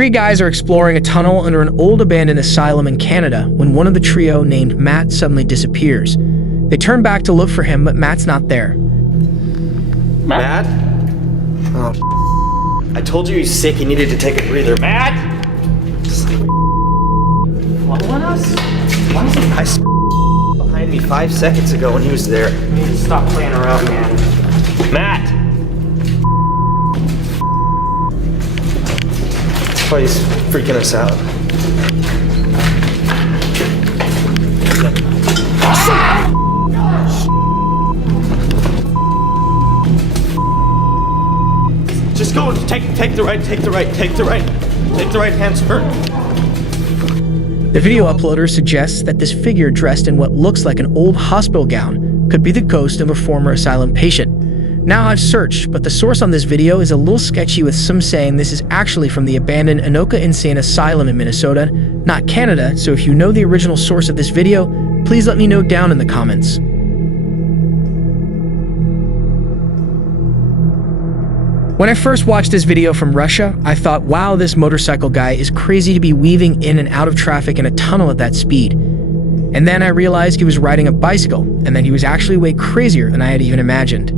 three guys are exploring a tunnel under an old abandoned asylum in Canada when one of the trio, named Matt, suddenly disappears. They turn back to look for him, but Matt's not there. Matt? Oh, I told you he's sick, he needed to take a breather. Matt! Following us? Why is he behind me 5 seconds ago when he was there? You need to stop playing around, man. Matt! Oh, he's freaking us out. Just go, take the right hand turn. The video uploader suggests that this figure dressed in what looks like an old hospital gown could be the ghost of a former asylum patient. Now I've searched, but the source on this video is a little sketchy, with some saying this is actually from the abandoned Anoka Insane Asylum in Minnesota, not Canada, so if you know the original source of this video, please let me know down in the comments. When I first watched this video from Russia, I thought, wow, this motorcycle guy is crazy to be weaving in and out of traffic in a tunnel at that speed. And then I realized he was riding a bicycle, and that he was actually way crazier than I had even imagined.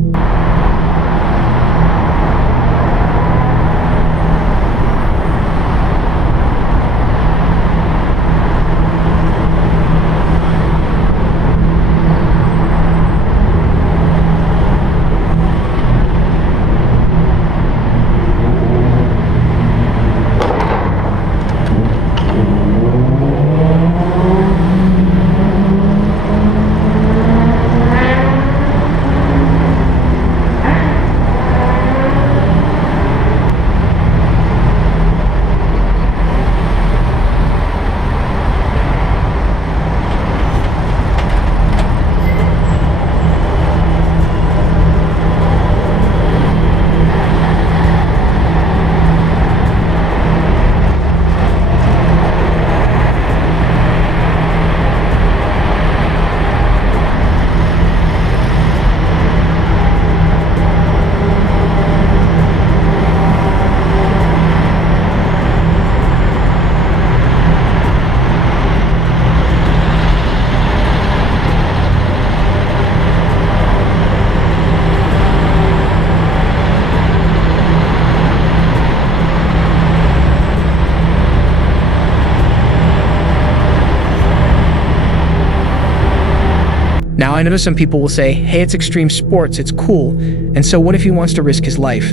Now, I know some people will say, hey, it's extreme sports, it's cool, and so what if he wants to risk his life?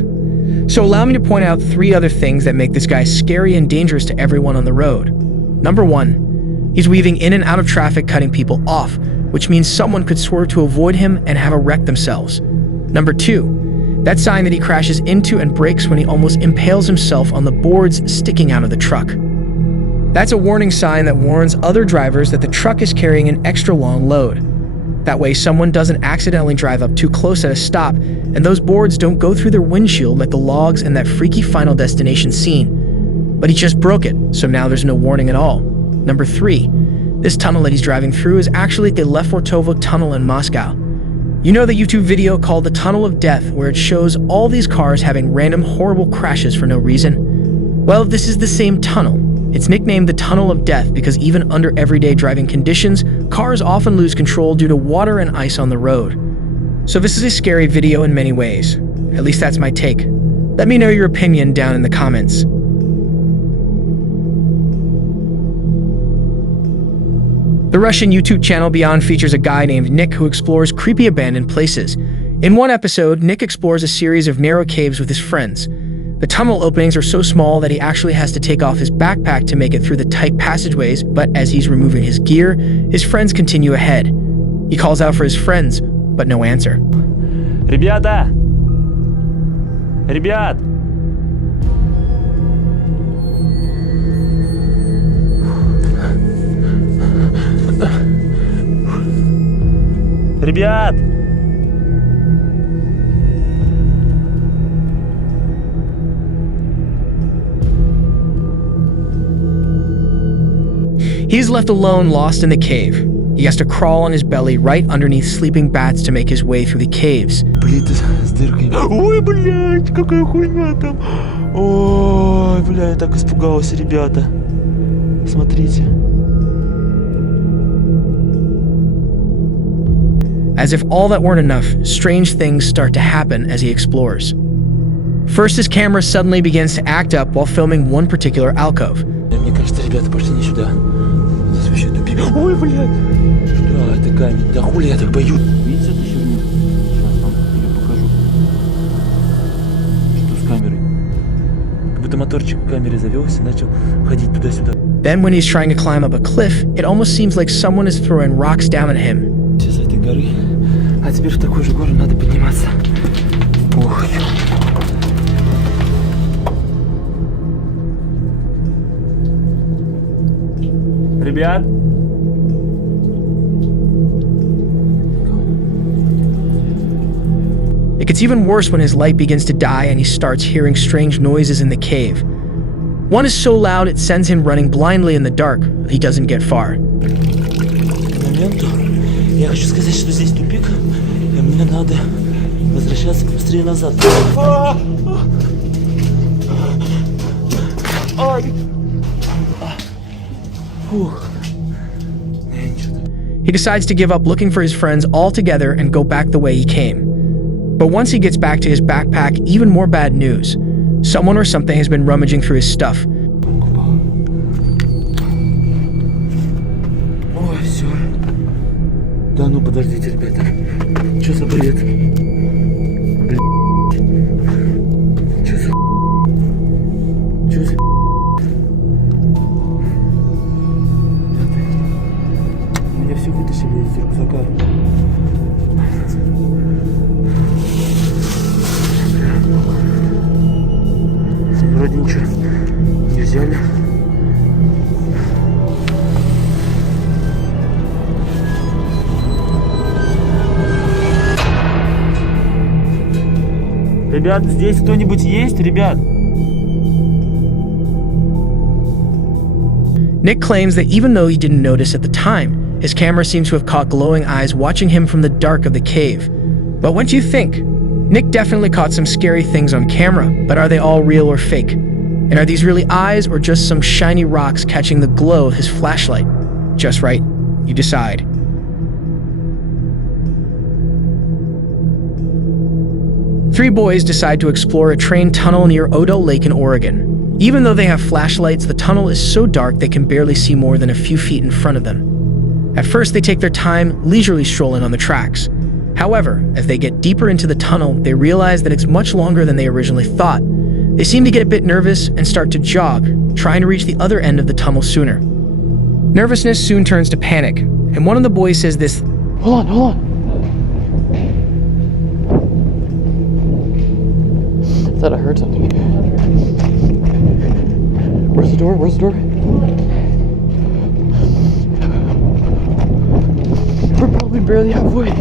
So allow me to point out 3 other things that make this guy scary and dangerous to everyone on the road. Number 1, he's weaving in and out of traffic, cutting people off, which means someone could swerve to avoid him and have a wreck themselves. Number 2, that sign that he crashes into and breaks when he almost impales himself on the boards sticking out of the truck. That's a warning sign that warns other drivers that the truck is carrying an extra long load. That way someone doesn't accidentally drive up too close at a stop, and those boards don't go through their windshield like the logs in that freaky Final Destination scene. But he just broke it, so now there's no warning at all. Number 3, this tunnel that he's driving through is actually the Lefortovo Tunnel in Moscow. You know the YouTube video called The Tunnel of Death, where it shows all these cars having random horrible crashes for no reason? Well, this is the same tunnel. It's nicknamed the Tunnel of Death because even under everyday driving conditions, cars often lose control due to water and ice on the road. So this is a scary video in many ways. At least that's my take. Let me know your opinion down in the comments. The Russian YouTube channel Beyond features a guy named Nick who explores creepy abandoned places. In one episode, Nick explores a series of narrow caves with his friends. The tunnel openings are so small that he actually has to take off his backpack to make it through the tight passageways, but as he's removing his gear, his friends continue ahead. He calls out for his friends, but no answer. Ребята! Ребят! Ребят! He's left alone, lost in the cave. He has to crawl on his belly right underneath sleeping bats to make his way through the caves. Ой, блядь, какая хуйня там! Ой, бля, я так испугался, ребята. Смотрите. As if all that weren't enough, strange things start to happen as he explores. First, his camera suddenly begins to act up while filming one particular alcove. Мне кажется, ребята, пошли не сюда. Здесь вообще тупик. Ой, блядь. Что это камень? Да хули я так боюсь? Видите эту херню? Сейчас вам ее покажу. Что с камерой? Как будто моторчик в камере завелся и начал ходить туда-сюда. Then when he's trying to climb up a cliff, it almost seems like someone is throwing rocks down at him. С этой горы. А теперь в такую же гору надо подниматься. Ох. Ребят. It gets even worse when his light begins to die and he starts hearing strange noises in the cave. One is so loud it sends him running blindly in the dark. He doesn't get far. К моменту я хочу сказать, что здесь тупик, и мне надо возвращаться быстрее назад. Фух. He decides to give up looking for his friends altogether and go back the way he came. But once he gets back to his backpack, even more bad news. Someone or something has been rummaging through his stuff. Ой, все. Да ну подождите, ребята. Что за бред? Блядь. Что за... Что за... Меня все вытащили из рюкзака. Вроде ничего не взяли. Ребят, здесь кто-нибудь есть, ребят? Nick claims that even though he didn't notice at the time, his camera seems to have caught glowing eyes watching him from the dark of the cave. But what do you think? Nick definitely caught some scary things on camera, but are they all real or fake? And are these really eyes or just some shiny rocks catching the glow of his flashlight? Just right, you decide. Three boys decide to explore a train tunnel near Odo Lake in Oregon. Even though they have flashlights, the tunnel is so dark they can barely see more than a few feet in front of them. At first, they take their time, leisurely strolling on the tracks. However, as they get deeper into the tunnel, they realize that it's much longer than they originally thought. They seem to get a bit nervous and start to jog, trying to reach the other end of the tunnel sooner. Nervousness soon turns to panic, and one of the boys says this, Hold on. I thought I heard something. Where's the door? We're probably barely halfway.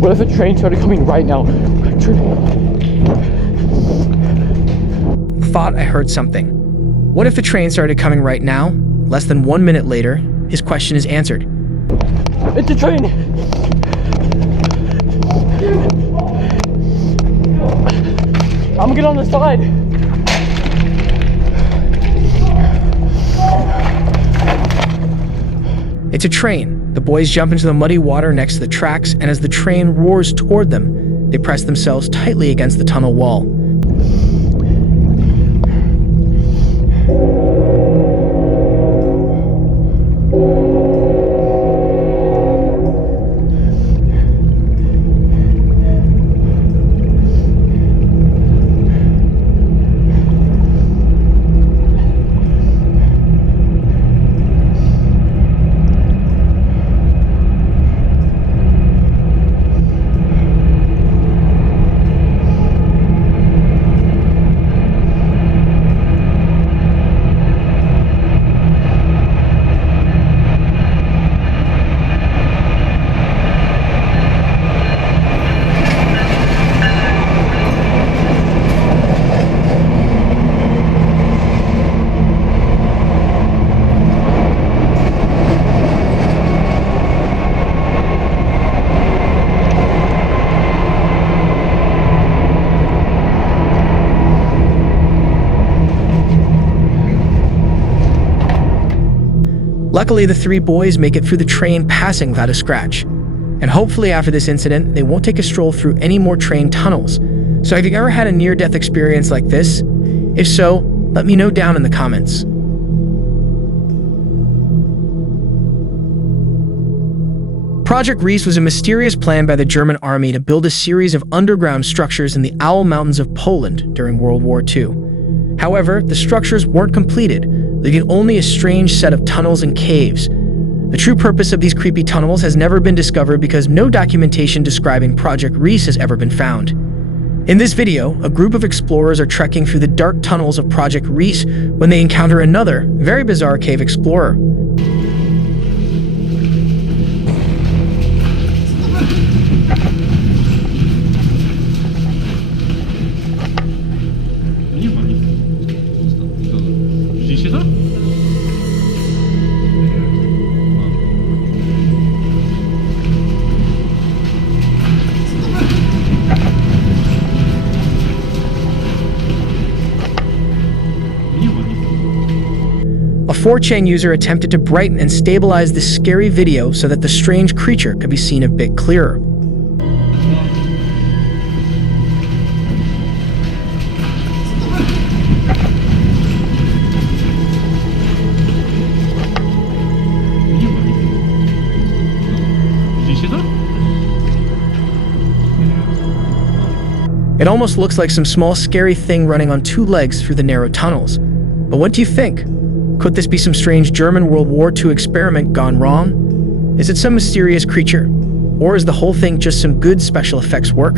What if a train started coming right now? Thought I heard something. What if the train started coming right now? Less than 1 minute later, his question is answered. It's a train! I'm gonna get on the side. It's a train. The boys jump into the muddy water next to the tracks, and as the train roars toward them, they press themselves tightly against the tunnel wall. Luckily, the three boys make it through the train passing without a scratch. And hopefully after this incident, they won't take a stroll through any more train tunnels. So have you ever had a near-death experience like this? If so, let me know down in the comments. Project Reese was a mysterious plan by the German army to build a series of underground structures in the Owl Mountains of Poland during World War II. However, the structures weren't completed, leaving only a strange set of tunnels and caves. The true purpose of these creepy tunnels has never been discovered because no documentation describing Project Reese has ever been found. In this video, a group of explorers are trekking through the dark tunnels of Project Reese when they encounter another, very bizarre cave explorer. Widzieliście to? A 4chan user attempted to brighten and stabilize this scary video so that the strange creature could be seen a bit clearer. Widzieliście to? It almost looks like some small scary thing running on two legs through the narrow tunnels. But what do you think? Could this be some strange German World War II experiment gone wrong? Is it some mysterious creature? Or is the whole thing just some good special effects work?